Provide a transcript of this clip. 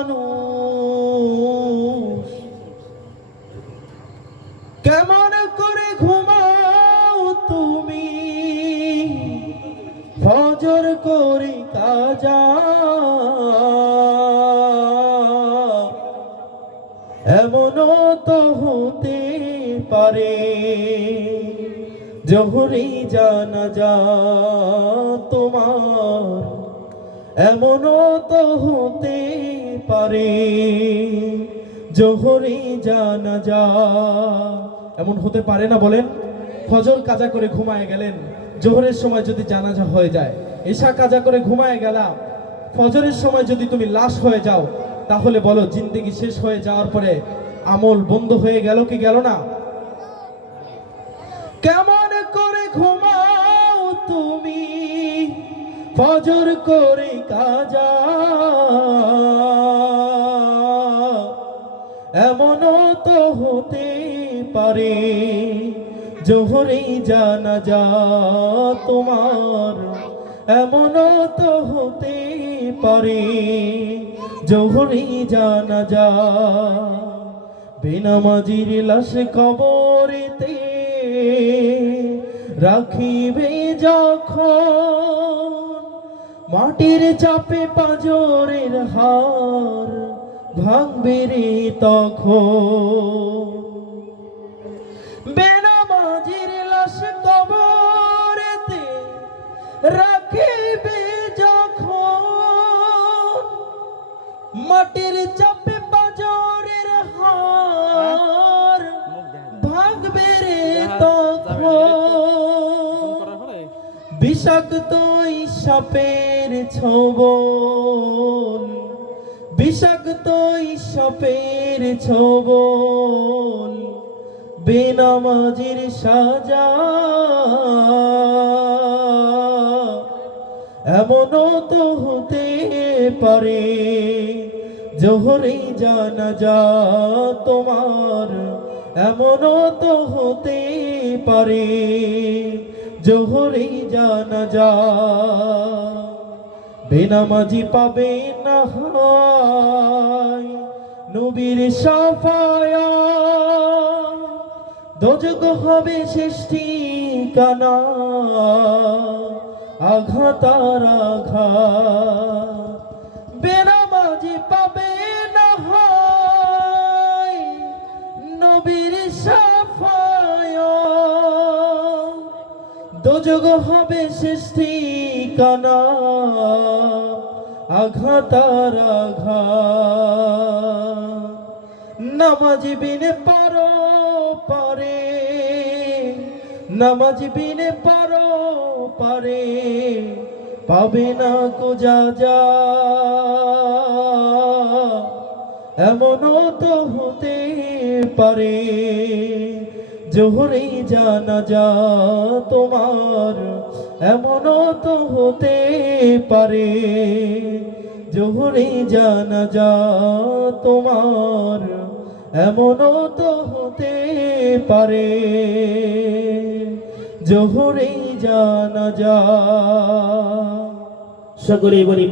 মানুষ কেমন করে ঘুমাও তুমি ফজর করে কাজা এমনও তো হতে পারে জোহরি জানাজা তোমার এমনও তো হতে পারে জোহরি জানাজা এমন হতে পারে না বলেন ফজর কাজা করে ঘুমায় গেলেন জোহরের সময় যদি জানাজা হয়ে যায় এশা কাজা করে ঘুমায় গেলাম ফজরের সময় যদি তুমি লাশ হয়ে যাও তাহলে বলো জিন্দেগি শেষ হয়ে যাওয়ার পরে আমল বন্ধ হয়ে গেল কি গেল না কেমন করে ঘুমাও তুমি ফজর করে কাজা এমনও তো হতে পারে জোহরে জানাজা তোমার এমনও তো হতে পারে জোহরে জানাজা বেনামাজির লাশ কবরেতে রাখিবে যখন মাটির চাপে পাঁজরের হার ভাঙবে রে তখন বেনামাজির লাশ কবরেতে রাখিবে যখন মাটির চাপে পাঁজরের হার ভাঙবে রে তখন বিষাক্ত সাপের ছোবল বিষাক্ত সাপের ছোবল বেনামাজির সাজা এমনও তো হতে পারে জোহরে জানাজা তোমার এমনও তো হতে পারে জোহরে জানাজা বেনামাজি পাবে না হয় নবীর শাফায়াত দোজখ হবে শেষ ঠিকানা আঘাত আর আঘাত বেনামাজি পাবে না হয় নবীর শাফায়াত দোজখ হবে শেষ ঠিকানা আঘাত আর আঘাত নামাজি বিনে পারো পারে নামাজি বিনে পারো পারে পাবে না কোজা যা এমনও তো হতে পারে জোহরে জানাজা তোমার এমনও তো হতে পারে জোহরে জানাজা তোমার এমনও তো হতে পারে জোহরে জানাজা সকলে বলি